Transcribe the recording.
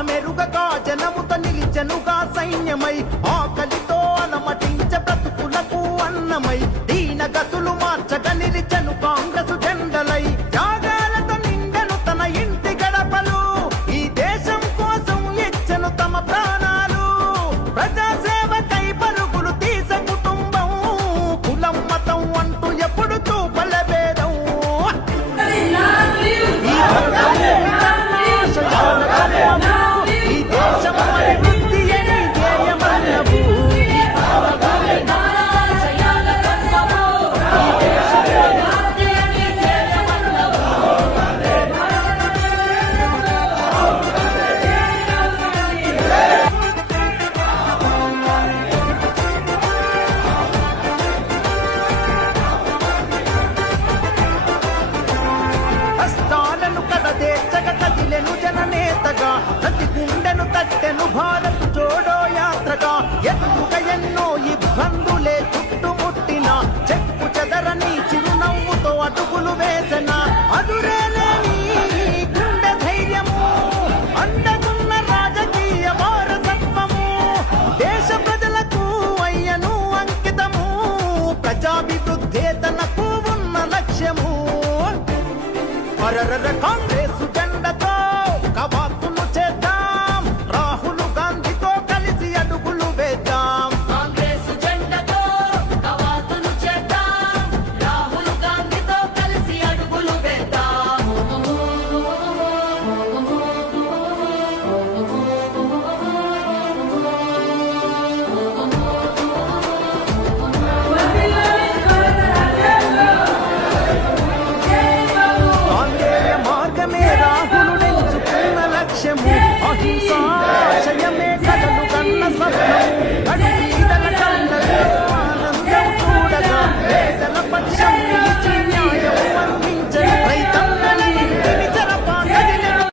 బాధమెరుగగా జనముత నిలిచెనుగా సైన్యమై ఆకలితో అలమటించ బ్రతుకులకు అన్నమై దీనగతులు మార్చగ నిలిచెను కాంగ్రెసు జెండలై త్యాగాలతో నిండెను తన ఇంటి గడపలు ఈ దేశం కోసం ఇచ్చెను తమ ప్రాణాలు ప్రజాసేవకై పరుగులు తీసే కుటుంబం కులం మతం అంటూ ఎప్పుడు చూపల భేదం ఈ దేశం అభివృద్ధి అని ధ్యేయమన్నవు కష్టాలను కడదేర్చగ కదిలెను జననేతగా ప్రతి గుండెను తట్టెను భారత్ జోడో యాత్రగా ఎదురుగా ఎన్నో ఇబ్బందులే చుట్టుముట్టిన చెక్కు చెదరని చిరునవ్వుతో అడుగులు వేసెన అదురేలేని గుండె ధైర్యము అండగున్న రాజకీయ వారసత్వము దేశ ప్రజలకు అయ్యను అంకితము ప్రజాభివృద్ధే తనకు ఉన్న లక్ష్యము అరరర కాంగ్రెస్